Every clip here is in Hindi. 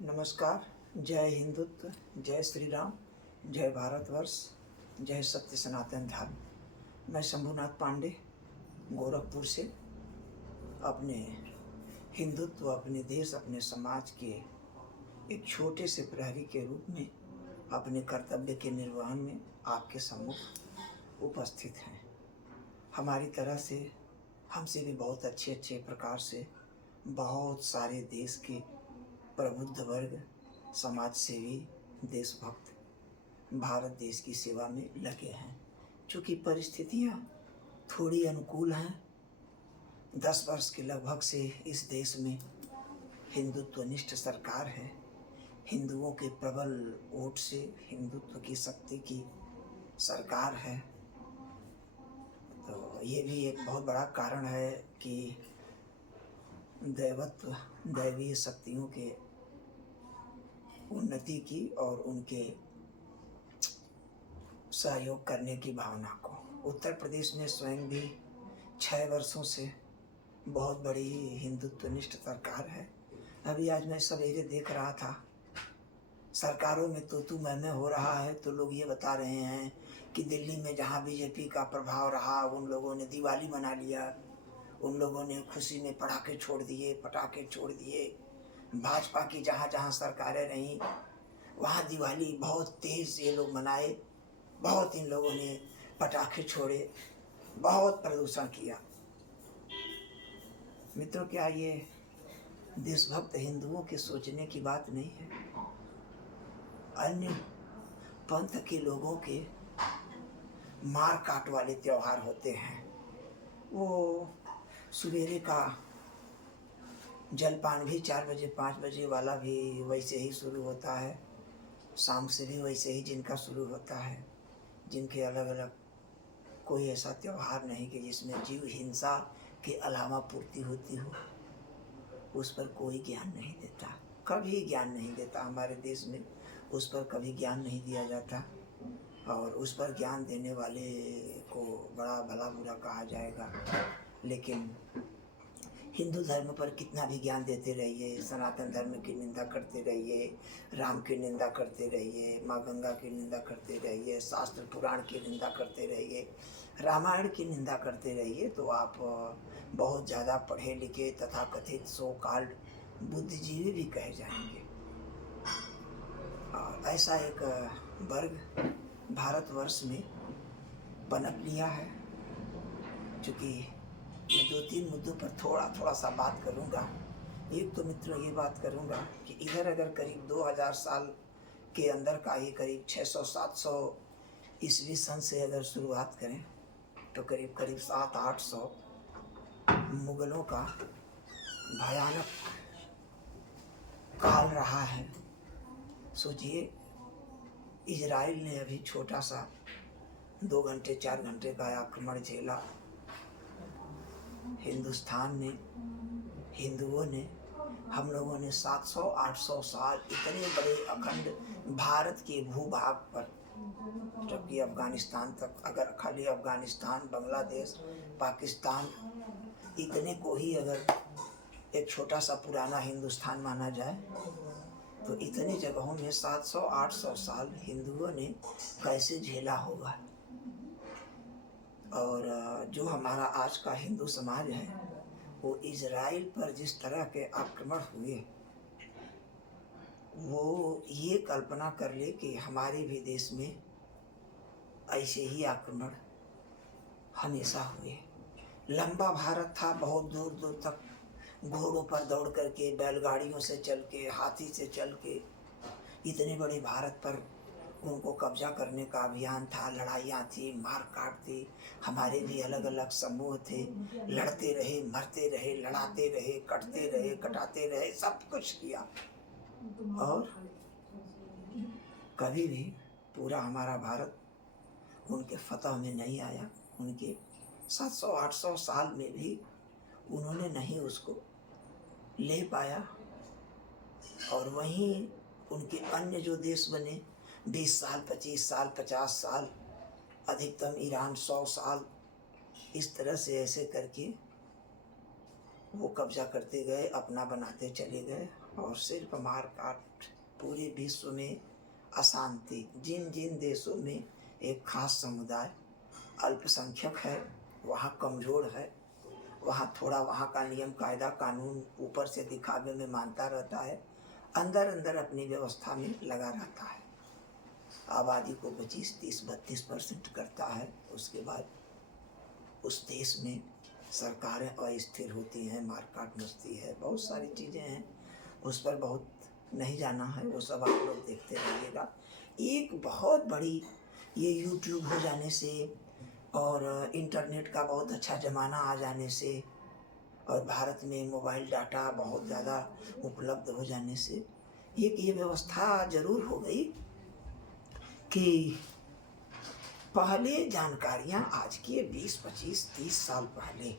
नमस्कार। जय हिंदुत्व, जय श्री राम, जय भारतवर्ष, जय सत्य सनातन धर्म। मैं शंभुनाथ पांडे गोरखपुर से अपने हिंदुत्व, अपने देश, अपने समाज के एक छोटे से प्रहरी के रूप में अपने कर्तव्य के निर्वहन में आपके सम्मुख उपस्थित हैं। हमारी तरह से हमसे भी बहुत अच्छे अच्छे प्रकार से बहुत सारे देश के प्रबुद्ध वर्ग, समाज सेवी, देशभक्त भारत देश की सेवा में लगे हैं। चूँकि परिस्थितियाँ थोड़ी अनुकूल हैं, 10 वर्ष के लगभग से इस देश में हिंदुत्वनिष्ठ सरकार है। हिंदुओं के प्रबल वोट से हिंदुत्व की शक्ति की सरकार है। तो ये भी एक बहुत बड़ा कारण है कि दैवत्व, दैवीय शक्तियों के उन्नति की और उनके सहयोग करने की भावना को। उत्तर प्रदेश में स्वयं भी 6 वर्षों से बहुत बड़ी हिंदुत्वनिष्ठ सरकार है। अभी आज मैं सवेरे देख रहा था, सरकारों में तू मैं हो रहा है, तो लोग ये बता रहे हैं कि दिल्ली में जहाँ बीजेपी का प्रभाव रहा, उन लोगों ने दिवाली मना लिया, उन लोगों ने खुशी में पटाखे छोड़ दिए। भाजपा की जहाँ जहाँ सरकारें रहीं, वहाँ दिवाली बहुत तेज़ ये लोग मनाए, बहुत इन लोगों ने पटाखे छोड़े, बहुत प्रदूषण किया। मित्रों, क्या ये देशभक्त हिंदुओं के सोचने की बात नहीं है? अन्य पंथ के लोगों के मार काट वाले त्योहार होते हैं। वो सवेरे का जलपान भी 4 बजे 5 बजे वाला भी वैसे ही शुरू होता है, शाम से भी वैसे ही जिनका शुरू होता है, जिनके अलग अलग कोई ऐसा त्यौहार नहीं कि जिसमें जीव हिंसा के अलावा पूर्ति होती हो, उस पर कोई ज्ञान नहीं देता, कभी ज्ञान नहीं देता। हमारे देश में उस पर कभी ज्ञान नहीं दिया जाता, और उस पर ज्ञान देने वाले को बड़ा भला बुरा कहा जाएगा। लेकिन हिंदू धर्म पर कितना भी ज्ञान देते रहिए, सनातन धर्म की निंदा करते रहिए, राम की निंदा करते रहिए, माँ गंगा की निंदा करते रहिए, शास्त्र पुराण की निंदा करते रहिए, रामायण की निंदा करते रहिए, तो आप बहुत ज़्यादा पढ़े लिखे तथा कथित सो कॉल्ड बुद्धिजीवी भी कहे जाएंगे। और ऐसा एक वर्ग भारतवर्ष में पनप लिया है। चूँकि मैं 2-3 मुद्दों पर थोड़ा सा बात करूँगा। एक तो मित्रों ये बात करूँगा कि इधर अगर करीब 2000 साल के अंदर का ही करीब 600-700 ईस्वी सन से अगर शुरुआत करें, तो करीब 700-800 मुगलों का भयानक काल रहा है। सोचिए, इजराइल ने अभी छोटा सा 2 घंटे 4 घंटे का आक्रमण झेला। हिंदुस्तान ने, हिंदुओं ने, हम लोगों ने 700-800 साल इतने बड़े अखंड भारत के भूभाग पर, जबकि अफगानिस्तान तक, अगर खाली अफगानिस्तान, बांग्लादेश, पाकिस्तान इतने को ही अगर एक छोटा सा पुराना हिंदुस्तान माना जाए, तो इतने जगहों में 700-800 साल हिंदुओं ने कैसे झेला होगा। और जो हमारा आज का हिंदू समाज है, वो इजराइल पर जिस तरह के आक्रमण हुए, वो ये कल्पना कर ले कि हमारे भी देश में ऐसे ही आक्रमण हमेशा हुए। लंबा भारत था, बहुत दूर दूर तक घोड़ों पर दौड़ करके, बैलगाड़ियों से चल के, हाथी से चल के, इतने बड़े भारत पर उनको कब्जा करने का अभियान था। लड़ाइयाँ थी, मार काट थी। हमारे भी अलग अलग समूह थे, लड़ते रहे, मरते रहे, लड़ाते रहे, कटते रहे, कटाते रहे, सब कुछ किया। और कभी भी पूरा हमारा भारत उनके फतह में नहीं आया। उनके 700-800 साल में भी उन्होंने नहीं उसको ले पाया। और वहीं उनके अन्य जो देश बने, 20 साल, 25 साल, 50 साल, अधिकतम ईरान 100 साल, इस तरह से ऐसे करके वो कब्जा करते गए, अपना बनाते चले गए। और सिर्फ मार काट पूरे विश्व में अशांति। जिन जिन देशों में एक खास समुदाय अल्पसंख्यक है, वहाँ कमज़ोर है, वहाँ थोड़ा वहाँ का नियम कायदा कानून ऊपर से दिखावे में मानता रहता है, अंदर अंदर अपनी व्यवस्था में लगा रहता है। आबादी को 25, 30, 32% करता है। उसके बाद उस देश में सरकारें अस्थिर होती हैं, मारकाट मचती है, बहुत सारी चीज़ें हैं, उस पर बहुत नहीं जाना है, वो सब आप लोग देखते रहिएगा। एक बहुत बड़ी ये यूट्यूब हो जाने से और इंटरनेट का बहुत अच्छा ज़माना आ जाने से और भारत में मोबाइल डाटा बहुत ज़्यादा उपलब्ध हो जाने से एक ये व्यवस्था ज़रूर हो गई कि पहले जानकारियां आज के 20, 25, 30 साल पहले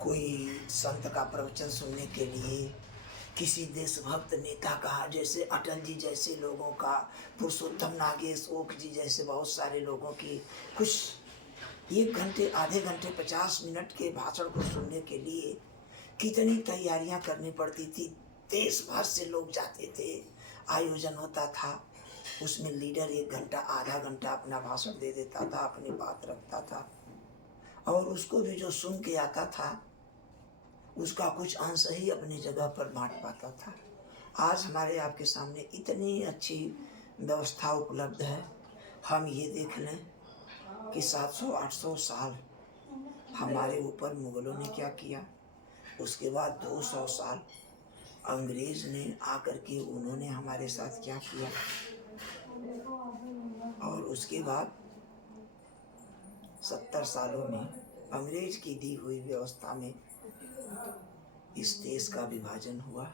कोई संत का प्रवचन सुनने के लिए, किसी देशभक्त नेता का, जैसे अटल जी जैसे लोगों का, पुरुषोत्तम नागेश ओक जी जैसे बहुत सारे लोगों की कुछ 1 घंटे, आधे घंटे, 50 मिनट के भाषण को सुनने के लिए कितनी तैयारियां करनी पड़ती थी। देश भर से लोग जाते थे, आयोजन होता था, उसमें लीडर 1 घंटा, आधा घंटा अपना भाषण दे देता था, अपनी बात रखता था, और उसको भी जो सुन के आता था उसका कुछ अंश ही अपनी जगह पर बांट पाता था। आज हमारे आपके सामने इतनी अच्छी व्यवस्था उपलब्ध है। हम ये देख लें कि 700-800 साल हमारे ऊपर मुगलों ने क्या किया, उसके बाद 200 साल अंग्रेज ने आकर के उन्होंने हमारे साथ क्या किया, और उसके बाद 70 सालों में अंग्रेज की दी हुई व्यवस्था में इस देश का विभाजन हुआ,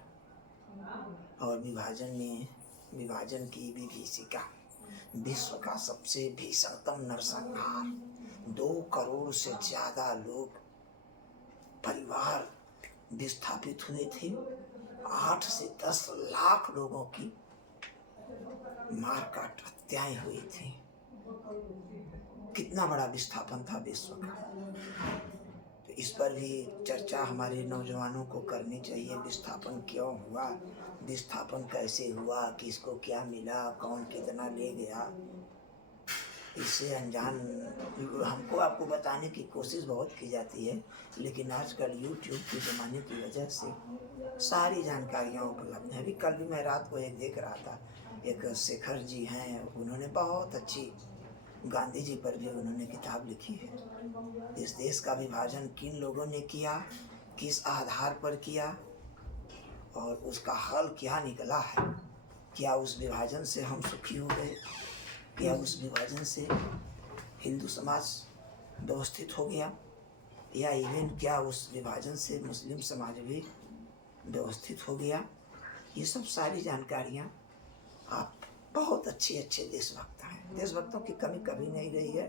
और विभाजन की विभीषिका, विश्व का सबसे भीषणतम नरसंहार, 2 करोड़ से ज़्यादा लोग, परिवार विस्थापित हुए थे, 8 से 10 लाख लोगों की मार काट हत्याएं हुई थी। कितना बड़ा विस्थापन था विश्व का। तो इस पर भी चर्चा हमारे नौजवानों को करनी चाहिए। विस्थापन क्यों हुआ, विस्थापन कैसे हुआ, किसको क्या मिला, कौन कितना ले गया, इससे अनजान हमको आपको बताने की कोशिश बहुत की जाती है, लेकिन आजकल यूट्यूब के ज़माने की वजह से सारी जानकारियाँ उपलब्ध हैं। अभी कल भी मैं रात को एक देख रहा था, एक शेखर जी हैं, उन्होंने बहुत अच्छी, गांधी जी पर भी उन्होंने किताब लिखी है। इस देश का विभाजन किन लोगों ने किया, किस आधार पर किया, और उसका हल क्या निकला है। क्या उस विभाजन से हम सुखी हो गए, क्या उस विभाजन से हिंदू समाज व्यवस्थित हो गया, या इवन क्या उस विभाजन से मुस्लिम समाज भी व्यवस्थित हो गया। ये सब सारी जानकारियाँ आप, बहुत अच्छे देशभक्त हैं, देशभक्तों की कमी कभी नहीं रही है,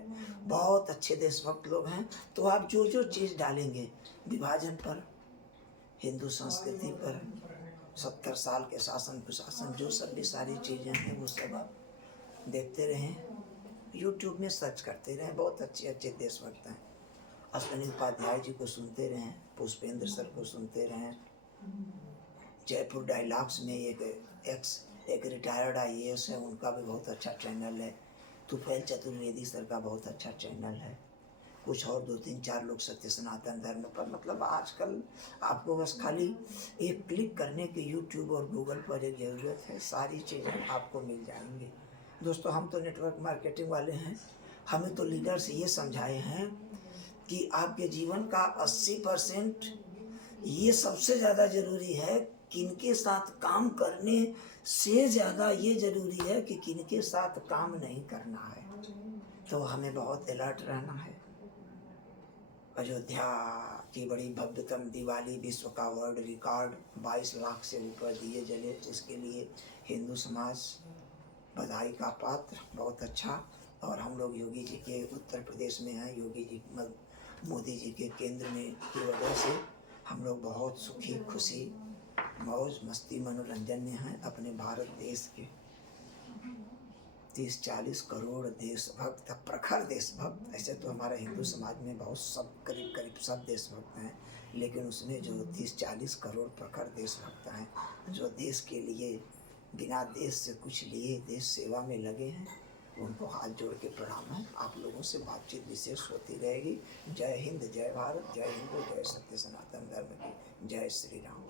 बहुत अच्छे देशभक्त लोग हैं। तो आप जो जो चीज़ डालेंगे विभाजन पर, हिंदू संस्कृति पर, 70 साल के शासन प्रशासन, जो सब भी सारी चीज़ें हैं वो सब आप देखते रहें, यूट्यूब में सर्च करते रहें। बहुत अच्छे देशभक्त हैं। अश्विनी उपाध्याय जी को सुनते रहें, पुष्पेंद्र सर को सुनते रहें, जयपुर डायलॉग्स में एक रिटायर्ड IAS है, उनका भी बहुत अच्छा चैनल है। तुफैल चतुर्वेदी सर का बहुत अच्छा चैनल है। कुछ और 2-3-4 लोग सत्य सनातन धर्म पर, मतलब आजकल आपको बस खाली एक क्लिक करने की यूट्यूब और गूगल पर एक ज़रूरत है, सारी चीज़ें आपको मिल जाएंगी। दोस्तों, हम तो नेटवर्क मार्केटिंग वाले हैं, हमें तो लीडर्स ये समझाए हैं कि आपके जीवन का 80% ये सबसे ज़्यादा ज़रूरी है, किनके साथ काम करने से ज़्यादा ये ज़रूरी है कि किनके साथ काम नहीं करना है। तो हमें बहुत अलर्ट रहना है। अयोध्या की बड़ी भव्यतम दिवाली, विश्व का वर्ल्ड रिकॉर्ड, 22 लाख से ऊपर दिए जले, उसके लिए हिंदू समाज बधाई का पात्र, बहुत अच्छा। और हम लोग योगी जी के उत्तर प्रदेश में हैं, योगी जी मोदी जी के केंद्र में की वजह से हम लोग बहुत सुखी, खुशी, मौज मस्ती, मनोरंजन में हैं अपने भारत देश के। 30-40 करोड़ देशभक्त, प्रखर देशभक्त। ऐसे तो हमारे हिंदू समाज में बहुत सब करीब करीब सब देशभक्त हैं, लेकिन उसमें जो 30-40 करोड़ प्रखर देशभक्त हैं, जो देश के लिए बिना देश से कुछ लिए देश सेवा में लगे हैं, उनको हाथ जोड़ के प्रणाम है। आप लोगों से बातचीत विशेष होती रहेगी। जय हिंद, जय भारत, जय हिंदू, जय सत्य सनातन धर्म की, जय श्री राम।